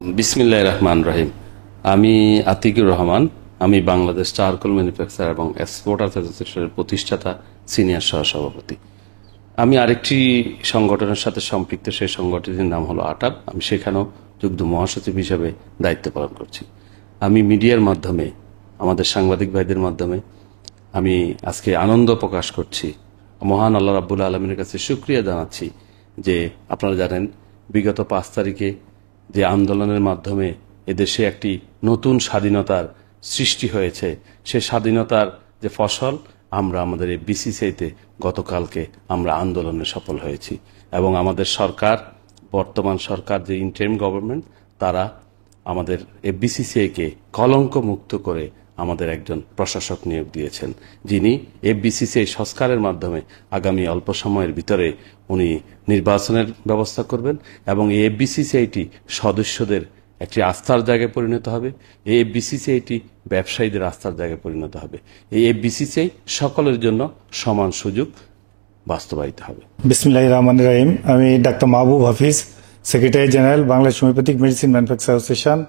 বিসমিল্লাহির রহমানির রহিম। আমি আতিকুর রহমান। আমি বাংলাদেশ চারকোল ম্যানুফ্যাকচার এবং এক্সপোর্টার্স অ্যাসোসিয়েশনের প্রতিষ্ঠাতা সিনিয়র সহসভাপতি। আমি আরেকটি সংগঠনের সাথে সম্পৃক্ত, সেই সংগঠনটির নাম হলো আটাব। আমি সেখানেও যুগ্ম মহাসচিব হিসেবে দায়িত্ব পালন করছি। আমি মিডিয়ার মাধ্যমে, আমাদের সাংবাদিক ভাইদের মাধ্যমে আমি আজকে আনন্দ প্রকাশ করছি, মহান আল্লাহ রাব্বুল আলমিনের কাছে শুকরিয়া জানাচ্ছি যে আপনারা জানেন বিগত ৫ তারিখে যে আন্দোলনের মাধ্যমে এদেশে একটি নতুন স্বাধীনতার সৃষ্টি হয়েছে, সে স্বাধীনতার যে ফসল আমরা আমাদের এই বিসিসিআইতে গতকালকে আমরা আন্দোলনে সফল হয়েছি। এবং আমাদের সরকার, বর্তমান সরকার যে ইন্টারিম গভর্নমেন্ট, তারা আমাদের এই বিসিসিআইকে কলঙ্ক মুক্ত করে আমাদের একজন প্রশাসক নিয়োগ দিয়েছেন, যিনি বিসিসিআই সংস্কারের মাধ্যমে আগামী অল্প সময়ের ভিতরে উনি নির্বাচনের ব্যবস্থা করবেন এবং এই বিসিসিআইটি সদস্যদের একটি আস্থার জায়গায় পরিণত হবে। এই বিসিসিআইটি ব্যবসায়ীদের আস্থার জায়গায় পরিণত হবে। এই বিসিসিআই সকলের জন্য সমান সুযোগ বাস্তবায়িত হবে। বিসমিল্লাহির রহমানির রহিম। আমি doctor Mahbub Hafiz, secretary general Bangladesh homeopathic medicine manufacture association.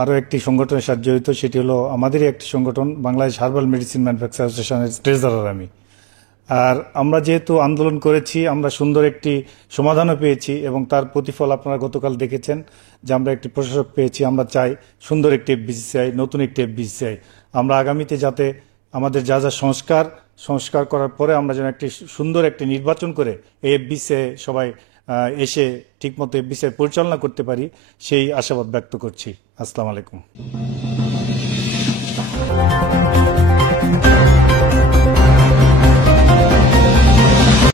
আরও একটি সংগঠনের সাথে জড়িত, সেটি হলো আমাদেরই একটি সংগঠন, বাংলাদেশ হার্বাল মেডিসিন ম্যানুফ্যাকচার অ্যাসোসিয়েশনের ট্রেজারার আমি। আর আমরা যেহেতু আন্দোলন করেছি, আমরা সুন্দর একটি সমাধানও পেয়েছি এবং তার প্রতিফল আপনারা গতকাল দেখেছেন যে আমরা একটি প্রশাসক পেয়েছি। আমরা চাই সুন্দর একটি বিসিসিআই, নতুন একটি বিসিসিআই। আমরা আগামীতে যাতে আমাদের যা যা সংস্কার করার পরে আমরা যেন একটি সুন্দর একটি নির্বাচন করে এই বিসিসিআই সবাই এসে ঠিকমতো বিসিসিআই পরিচালনা করতে পারি, সেই আশাবাদ ব্যক্ত করছি। আসসালামু আলাইকুম।